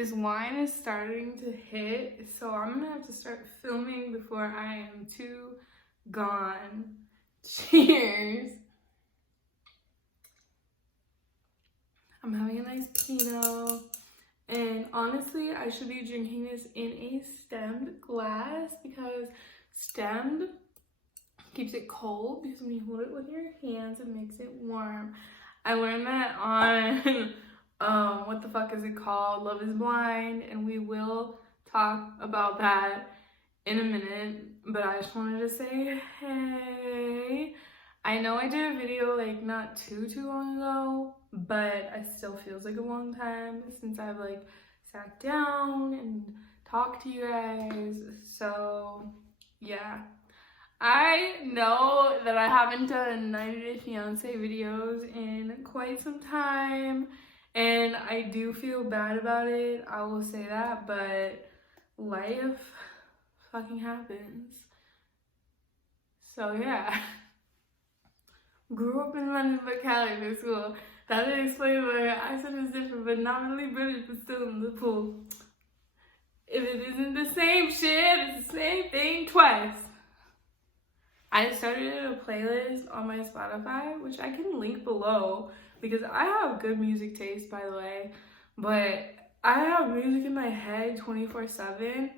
this wine is starting to hit, so I'm gonna have to start filming before I am too gone. Cheers. I'm having a nice Pinot. And honestly, I should be drinking this in a stemmed glass because stemmed keeps it cold because when you hold it with your hands, it makes it warm. I learned that on, what the fuck is it called? Love is Blind, and we will talk about that in a minute. But I just wanted to say, hey, I know I did a video like not too long ago, but it still feels like a long time since I've like sat down and talked to you guys. So yeah, I know that I haven't done 90 Day Fiance videos in quite some time, and I do feel bad about it, I will say that, but life fucking happens. So yeah. Grew up in London but Cali for school. That would explain why your accent is different, but not really British, but still in the pool. If it isn't the same shit, it's the same thing twice. I started a playlist on my Spotify, which I can link below because I have good music taste, by the way, but I have music in my head 24/7,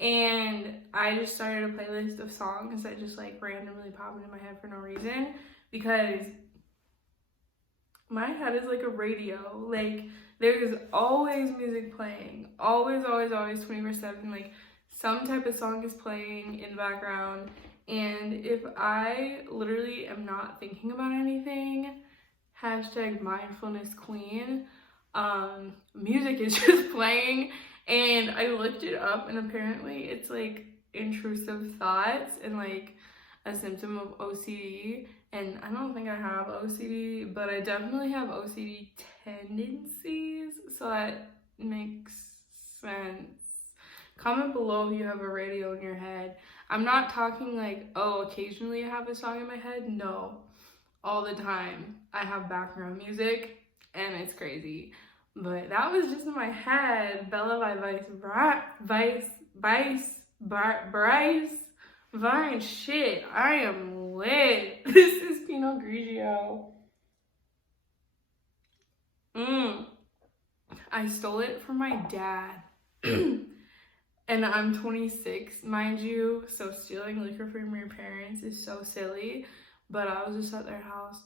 and I just started a playlist of songs that just like randomly pop into my head for no reason because my head is like a radio. Like there's always music playing, always 24/7. Like some type of song is playing in the background. And if I literally am not thinking about anything, hashtag mindfulness queen, music is just playing. And I looked it up, and apparently it's like intrusive thoughts and like a symptom of OCD. And I don't think I have OCD, but I definitely have OCD tendencies, so that makes sense. Comment below if you have a radio in your head. I'm not talking like, oh, occasionally I have a song in my head. No, all the time. I have background music, and it's crazy. But that was just in my head. Bella Bryce Vine. Shit, I am lit. This is Pinot Grigio. I stole it from my dad. And I'm 26, mind you, so stealing liquor from your parents is so silly. But I was just at their house,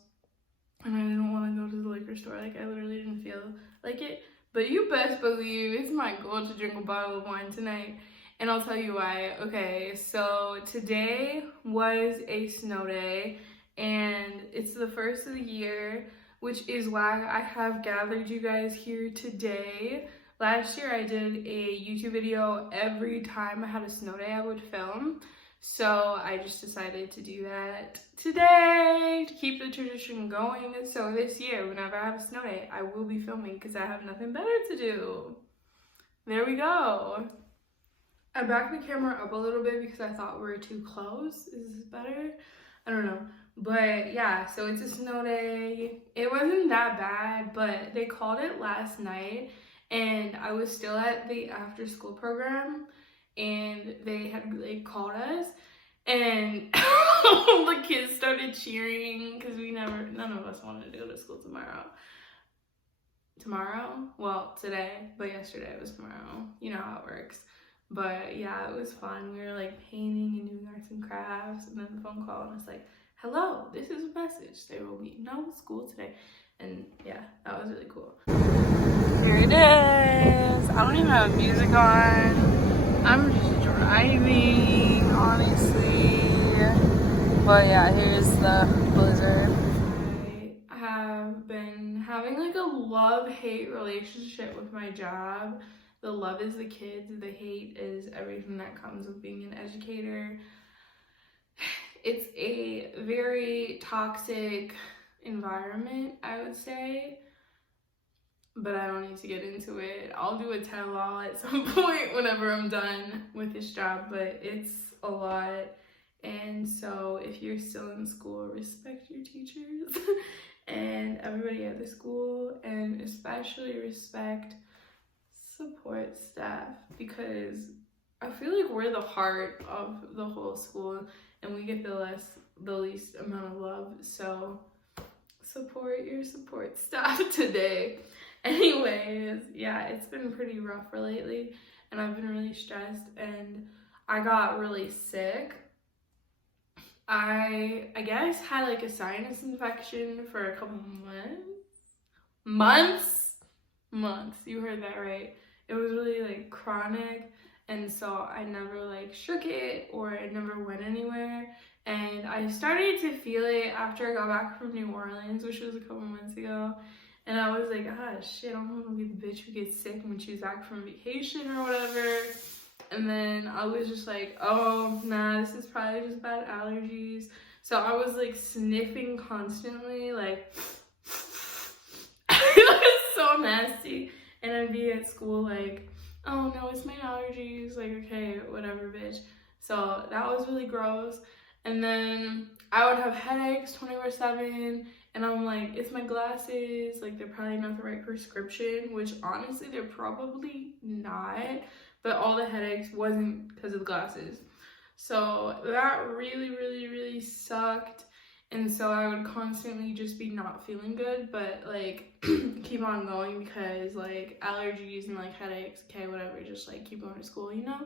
and I didn't want to go to the liquor store. Like, I literally didn't feel like it. But you best believe it's my goal to drink a bottle of wine tonight. And I'll tell you why. Okay, so today was a snow day, and it's the first of the year, which is why I have gathered you guys here today. Last year I did a YouTube video every time I had a snow day I would film. So I just decided to do that today to keep the tradition going. So this year, whenever I have a snow day, I will be filming because I have nothing better to do. There we go. I backed the camera up a little bit because I thought we were too close. Is this better? I don't know. But yeah, so it's a snow day. It wasn't that bad, but they called it last night, and I was still at the after school program, and they had like called us, and the kids started cheering because none of us wanted to go to school tomorrow. Well, today, but yesterday was tomorrow. You know how it works. But yeah, it was fun. We were like painting and doing arts and crafts, and then the phone call, and it's like, hello, this is a message. There will be no school today. And yeah, that was really cool. Here it is. I don't even have music on. I'm just driving, honestly. But yeah, here's the blizzard. I have been having like a love-hate relationship with my job. The love is the kids, the hate is everything that comes with being an educator. It's a very toxic environment, I would say, but I don't need to get into it. I'll do a tell-all at some point whenever I'm done with this job, but it's a lot. And so if you're still in school, respect your teachers and everybody at the school, and especially respect support staff, because I feel like we're the heart of the whole school and we get the least amount of love. So support your support staff today. Anyways, yeah, it's been pretty rough for lately and I've been really stressed and I got really sick. I guess had like a sinus infection for a couple months. You heard that right. It was really like chronic, and so I never like shook it or it never went anywhere. And I started to feel it after I got back from New Orleans, which was a couple months ago. And I was like, ah, shit, I'm gonna be the bitch who gets sick when she's back from vacation or whatever. And then I was just like, oh, nah, this is probably just bad allergies. So I was like sniffing constantly, like, it was so nasty. And I'd be at school like, oh no, it's my allergies. Like, okay, whatever, bitch. So that was really gross. And then I would have headaches 24/7. And I'm like, it's my glasses. Like, they're probably not the right prescription, which honestly, they're probably not. But all the headaches wasn't because of the glasses. So that really sucked. And so I would constantly just be not feeling good, but like keep on going because like allergies and like headaches, okay, whatever, just like keep going to school, you know?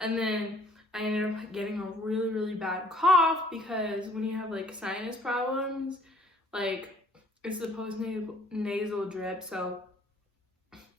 And then I ended up getting a really bad cough because when you have like sinus problems, like it's the post-nasal drip. So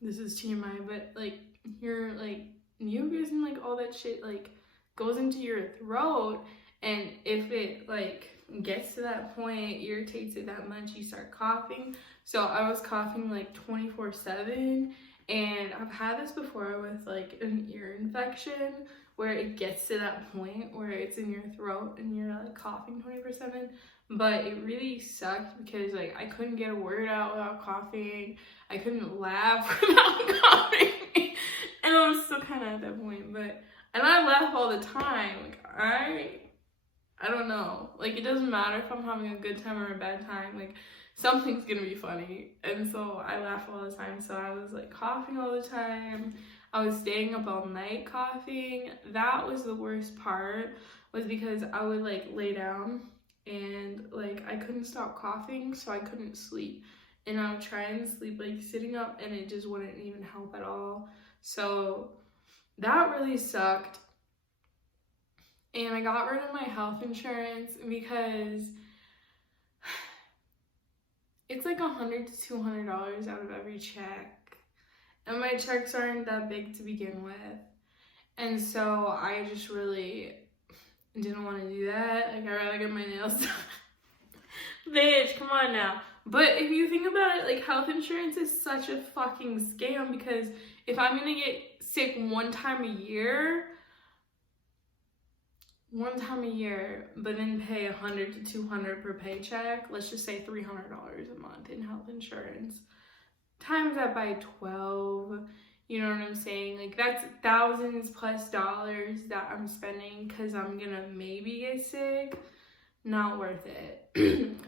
this is TMI, but like your like mucus and like all that shit like goes into your throat, and if it like gets to that point, irritates it that much, you start coughing. So I was coughing like 24/7, and I've had this before with like an ear infection where it gets to that point where it's in your throat and you're like coughing 24/7. But it really sucked because like I couldn't get a word out without coughing. I couldn't laugh without coughing. And I was still kind of at that point, and I laugh all the time. Like I don't know. Like, it doesn't matter if I'm having a good time or a bad time. Like, something's gonna be funny. And so I laugh all the time. So I was like coughing all the time. I was staying up all night coughing. That was the worst part, was because I would like lay down and like I couldn't stop coughing, so I couldn't sleep. And I would try and sleep like sitting up and it just wouldn't even help at all. So that really sucked. And I got rid of my health insurance because it's like $100 to $200 out of every check. And my checks aren't that big to begin with. And so I just really didn't want to do that. Like, I'd rather get my nails done. Bitch, come on now. But if you think about it, like, health insurance is such a fucking scam, because if I'm gonna get sick one time a year, but then pay $100 to $200 per paycheck, let's just say $300 a month in health insurance, times that by 12, you know what I'm saying? Like, that's thousands plus dollars that I'm spending because I'm gonna maybe get sick. Not worth it.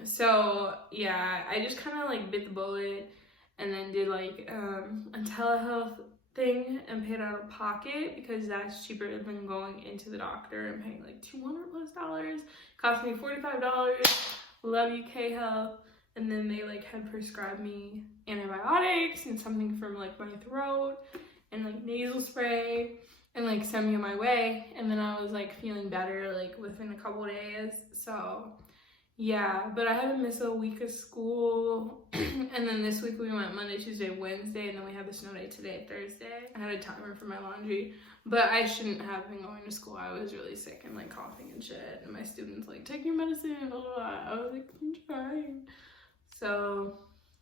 So yeah, I just kind of like bit the bullet and then did like a telehealth thing and paid out of pocket because that's cheaper than going into the doctor and paying like $200+. Cost me $45. Love you, K-Health. And then they like had prescribed me antibiotics and something from like my throat and like nasal spray and like sent me on my way. And then I was like feeling better like within a couple days. So yeah, but I haven't missed a week of school. And then this week we went Monday, Tuesday, Wednesday, and then we had the snow day today, Thursday. I had a timer for my laundry, but I shouldn't have been going to school. I was really sick and like coughing and shit. And my students like, take your medicine, blah, blah, blah. I was like, I'm trying. So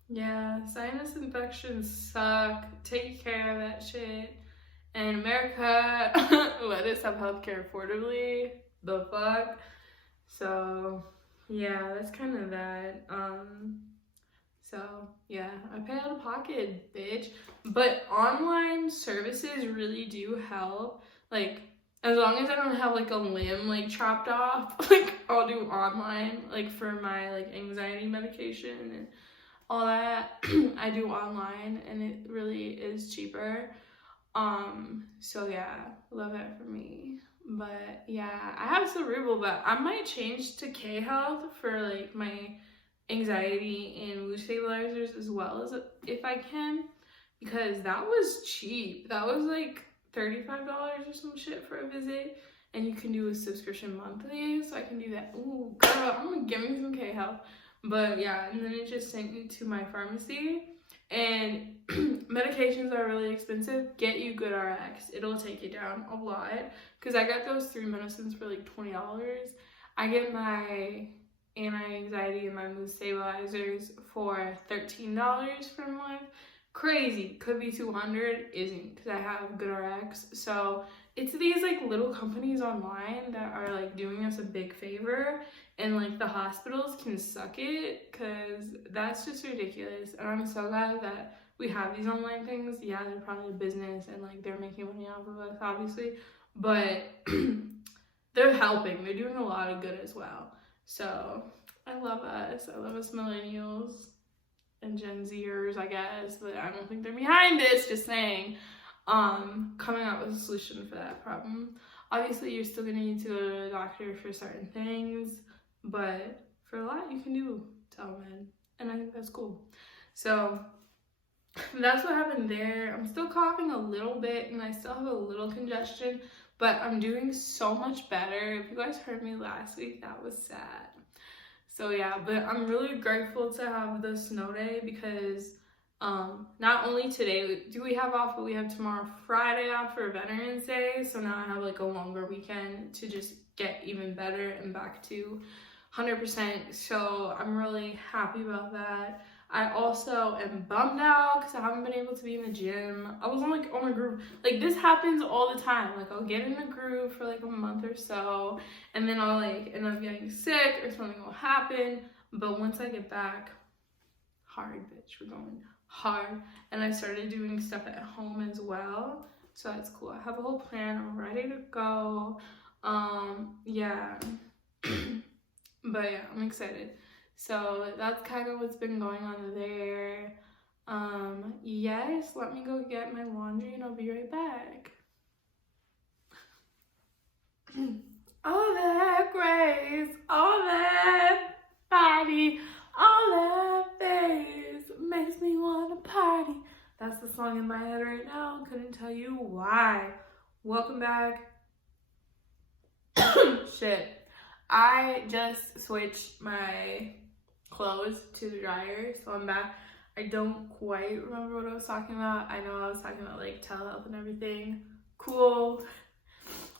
yeah, sinus infections suck. Take care of that shit. And America, let us have healthcare affordably. The fuck? So yeah, that's kind of that. So yeah, I pay out of pocket, bitch. But online services really do help. Like, as long as I don't have like a limb like chopped off, like I'll do online, like for my like anxiety medication and all that. I do online and it really is cheaper. So yeah, love that for me. But yeah, I have cerebral, but I might change to K Health for like my anxiety and mood stabilizers as well as if I can, because that was cheap. That was like $35 or some shit for a visit, and you can do a subscription monthly, so I can do that. Ooh, girl, I'm gonna give me some K Health. But yeah, and then it just sent me to my pharmacy. And medications are really expensive. Get you GoodRx. It'll take you down a lot. Because I got those 3 medicines for like $20. I get my anti-anxiety and my mood stabilizers for $13 for a month. Crazy. Could be $200. Isn't, because I have GoodRx. So it's these like little companies online that are like doing us a big favor. And like the hospitals can suck it, because that's just ridiculous. And I'm so glad that we have these online things. Yeah, they're probably a business and like they're making money off of us, obviously, but they're helping. They're doing a lot of good as well. So I love us. I love us millennials and Gen Zers, I guess, but I don't think they're behind this. Just saying. Coming up with a solution for that problem. Obviously, you're still gonna need to go to a doctor for certain things. But for a lot, you can do Telemed, and I think that's cool. So that's what happened there. I'm still coughing a little bit, and I still have a little congestion, but I'm doing so much better. If you guys heard me last week, that was sad. So yeah, but I'm really grateful to have the snow day, because not only today do we have off, but we have tomorrow, Friday, off for Veterans Day. So now I have like a longer weekend to just get even better and back to 100%. So I'm really happy about that. I also am bummed out because I haven't been able to be in the gym. I was on a groove. Like, this happens all the time. Like, I'll get in a groove for like a month or so, and then I'll like end up getting sick or something will happen. But once I get back, hard, bitch, we're going hard. And I started doing stuff at home as well, so that's cool. I have a whole plan. I'm ready to go. Yeah. But yeah, I'm excited. So that's kind of what's been going on there. Yes, let me go get my laundry and I'll be right back. All that grace, all that body, all that face makes me want to party. That's the song in my head right now. Couldn't tell you why. Welcome back. Shit. I just switched my clothes to the dryer, so I'm back. I don't quite remember what I was talking about. I know I was talking about like telehealth and everything. Cool.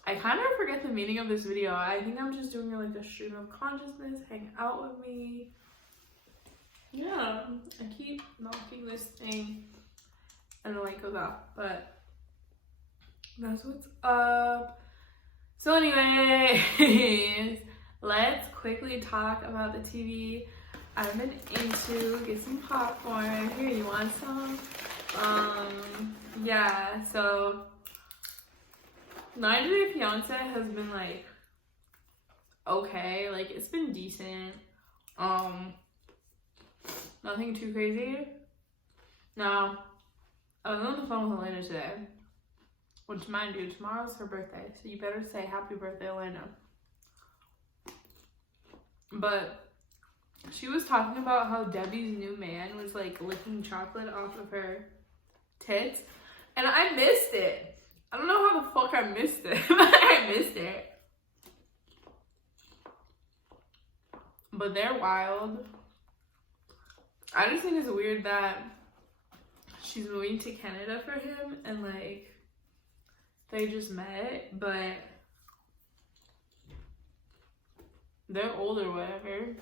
I kind of forget the meaning of this video. I think I'm just doing like a stream of consciousness. Hang out with me. Yeah, I keep knocking this thing and the light goes out, but that's what's up. So anyways, let's quickly talk about the TV I've been into. Get some popcorn. Here, you want some? Yeah, so 90 Day Fiance has been like okay, like it's been decent. Nothing too crazy. Now, I was on the phone with Elena today, which, mind you, tomorrow's her birthday, so you better say happy birthday, Elena. But she was talking about how Debbie's new man was like licking chocolate off of her tits, and I missed it. I don't know how the fuck I missed it, but I missed it. But they're wild. I just think it's weird that she's moving to Canada for him and like they just met, but they're old or whatever.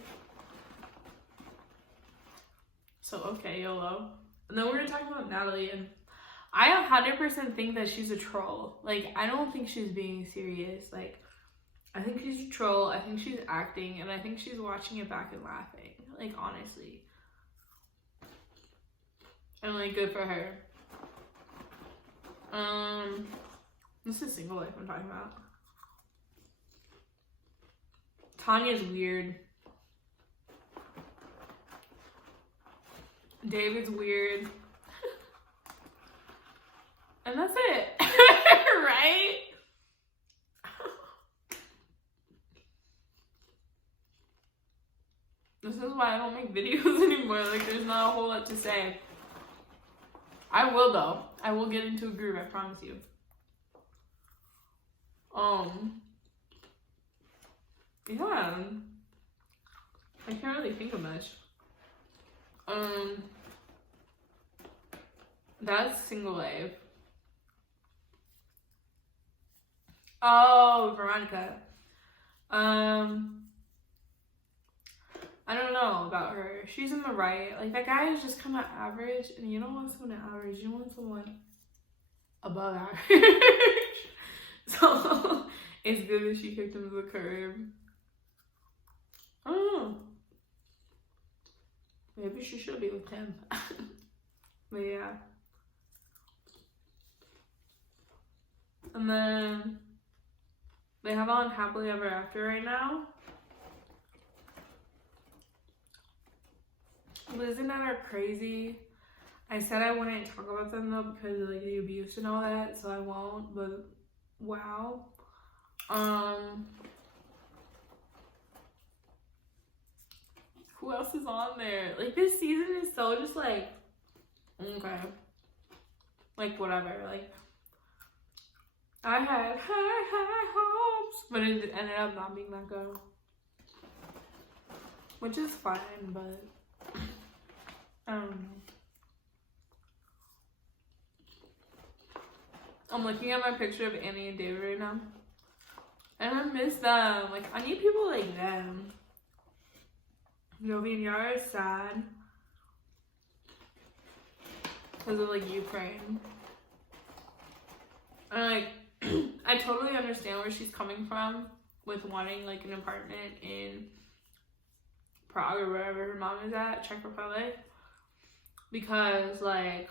So okay, YOLO. And then we were talking about Natalie, and I 100% think that she's a troll. Like, I don't think she's being serious. Like, I think she's a troll. I think she's acting, and I think she's watching it back and laughing. Like, honestly. And like, good for her. This is single life I'm talking about. Tanya's weird. David's weird. And that's it. Right? This is why I don't make videos anymore. Like, there's not a whole lot to say. I will, though. I will get into a groove, I promise you. Yeah. I can't really think of much. That's Single Life. Oh, Veronica. I don't know about her. She's in the right. Like, that guy is just kind of average, and you don't want someone average. You want someone above average. So, it's good that she kicked him to the curb. I don't know. Maybe she should be with him. But yeah. And then they have on Happily Ever After right now. Liz and I are crazy. I said I wouldn't talk about them though because of like the abuse and all that, so I won't, but wow. Who else is on there? Like, this season is so just like, okay. Like, whatever. Like, I had high hopes, but it ended up not being that good. Which is fine, but I don't know. I'm looking at my picture of Annie and David right now. And I miss them. Like, I need people like them. Novi and Yara is sad. Because of, like, Ukraine. And, like, I totally understand where she's coming from with wanting, like, an apartment in Prague or wherever her mom is at, Czech Republic. Because, like,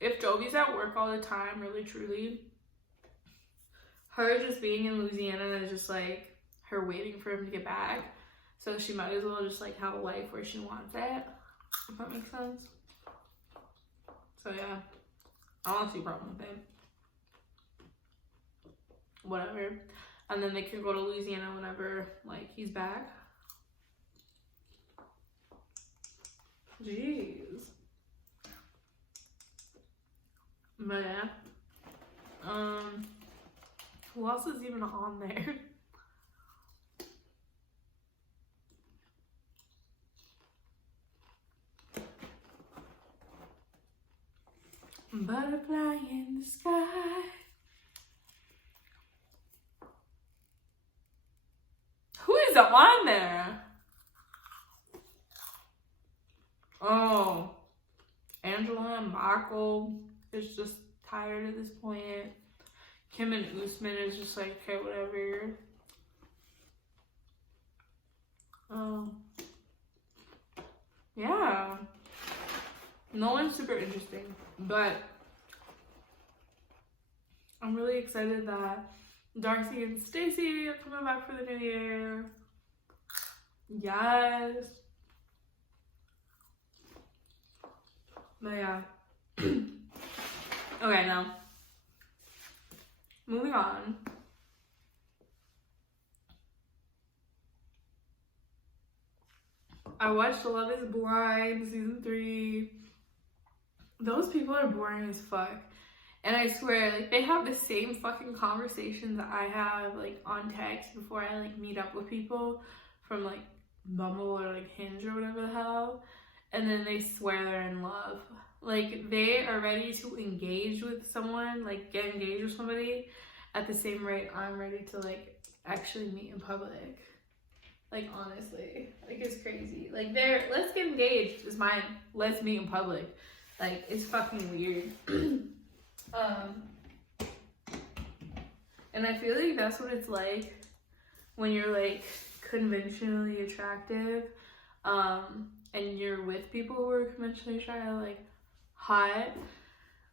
if Jovi's at work all the time, really truly, her just being in Louisiana is just, like, her waiting for him to get back. So she might as well just, like, have a life where she wants it. If that makes sense. So, yeah. I don't see a problem with it. Whatever. And then they can go to Louisiana whenever, like, he's back. Jeez. But yeah. Who else is even on there? Butterfly in the sky. Who is on there? Oh, Angela and Michael is just tired at this point. Kim and Usman is just like, okay, whatever. Yeah. No one's super interesting, but I'm really excited that Darcy and Stacy are coming back for the new year. Yes. But yeah. Okay, now moving on. I watched Love is Blind season 3. Those people are boring as fuck. And I swear, like, they have the same fucking conversations that I have, like, on text before I, like, meet up with people from, like, Bumble or, like, Hinge or whatever the hell. And then they swear they're in love. Like, they are ready to engage with someone, like, get engaged with somebody at the same rate I'm ready to, like, actually meet in public. Like, honestly. Like, it's crazy. Like, let's get engaged is mine. Let's meet in public. Like, it's fucking weird. And I feel like that's what it's like when you're, like, conventionally attractive, and you're with people who are conventionally attractive, like, hot.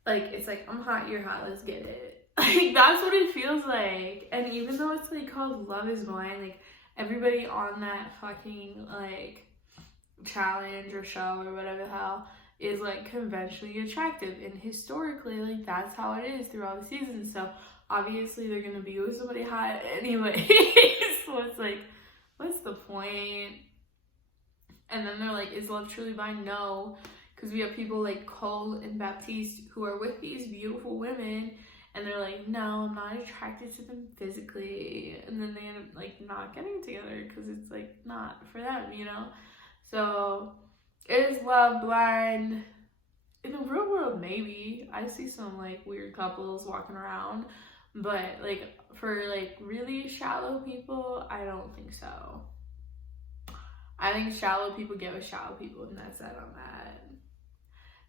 Like, it's like, I'm hot, you're hot, let's get it. Like, that's what it feels like. And even though it's, like, called Love is Blind, like, everybody on that fucking, like, challenge or show or whatever the hell is like conventionally attractive, and historically, like that's how it is through all the seasons. So obviously they're gonna be with somebody hot anyway. So it's like, what's the point? And then they're like, is love truly blind? No, because we have people like Cole and Baptiste who are with these beautiful women, and they're like, no, I'm not attracted to them physically, and then they end up like not getting together because it's like not for them, you know. So is love blind? In the real world, maybe. I see some like weird couples walking around, but like for like really shallow people, I don't think so. I think shallow people get with shallow people, and that's that on that.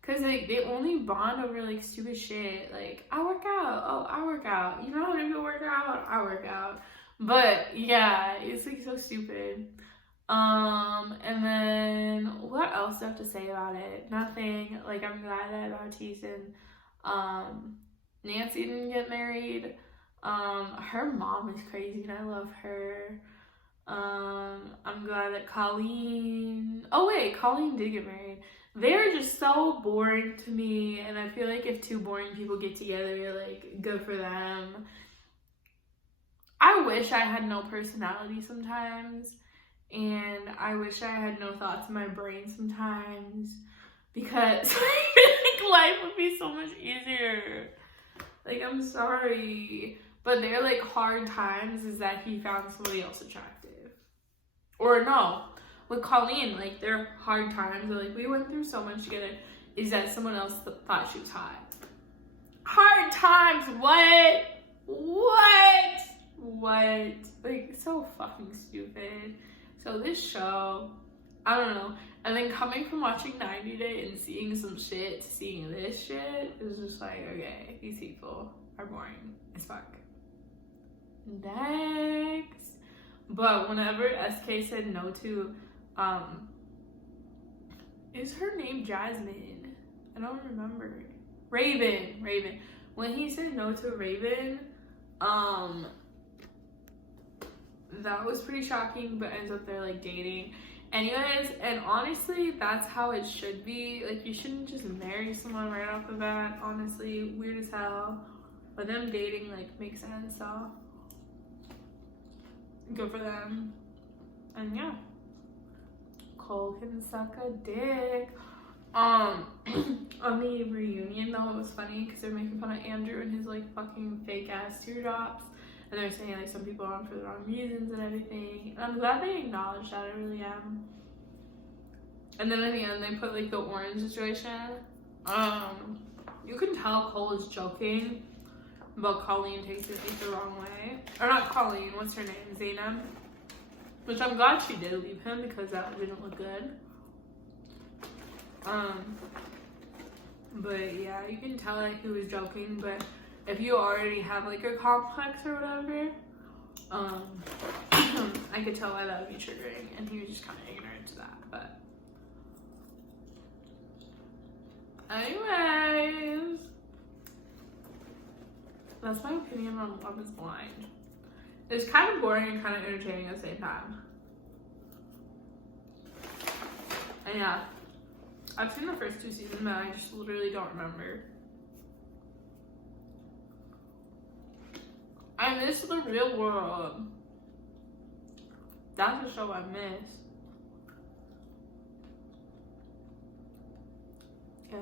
Cause like they only bond over like stupid shit. Like, I work out. Oh, I work out. You know how many people work out? I work out. But yeah, it's like so stupid. And then what else do I have to say about it? Nothing. Like, I'm glad that Baptiste and Nancy didn't get married. Her mom is crazy and I love her. I'm glad that Colleen did get married. They're just so boring to me, and I feel like if two boring people get together, like, good for them. I wish I had no personality sometimes, and I wish I had no thoughts in my brain sometimes, because I think life would be so much easier. Like, I'm sorry, but their like hard times is that he found somebody else attractive. Or no, with Colleen, like their hard times are like, we went through so much together, is that someone else thought she was hot. Hard times, what? Like, so fucking stupid. So this show, I don't know. And then coming from watching 90 Day and seeing some shit to seeing this shit, it was just like, okay, these people are boring as fuck. Next. But whenever SK said no to, is her name Jasmine? I don't remember. Raven. When he said no to Raven, that was pretty shocking, but ends up they're like dating. Anyways, and honestly, that's how it should be. Like, you shouldn't just marry someone right off the bat, honestly. Weird as hell. But them dating, like, makes sense, so good for them. And yeah, Cole can suck a dick. On the reunion though, it was funny because they're making fun of Andrew and his like fucking fake ass teardrops, and they're saying like some people are on for the wrong reasons and everything. And I'm glad they acknowledged that. I really am. And then at the end they put like the orange situation. You can tell Cole is joking, but Colleen takes it like the wrong way. Or not Colleen, what's her name? Zainab. Which I'm glad she did leave him because that didn't look good. But yeah, you can tell like he was joking, but if you already have like a complex or whatever, I could tell why that would be triggering, and he was just kind of ignorant to that. But anyways, that's my opinion on Love is Blind. It's kind of boring and kind of entertaining at the same time. And yeah, I've seen the first 2 seasons, but I just literally don't remember. I miss the real world. That's a show I miss. Yeah.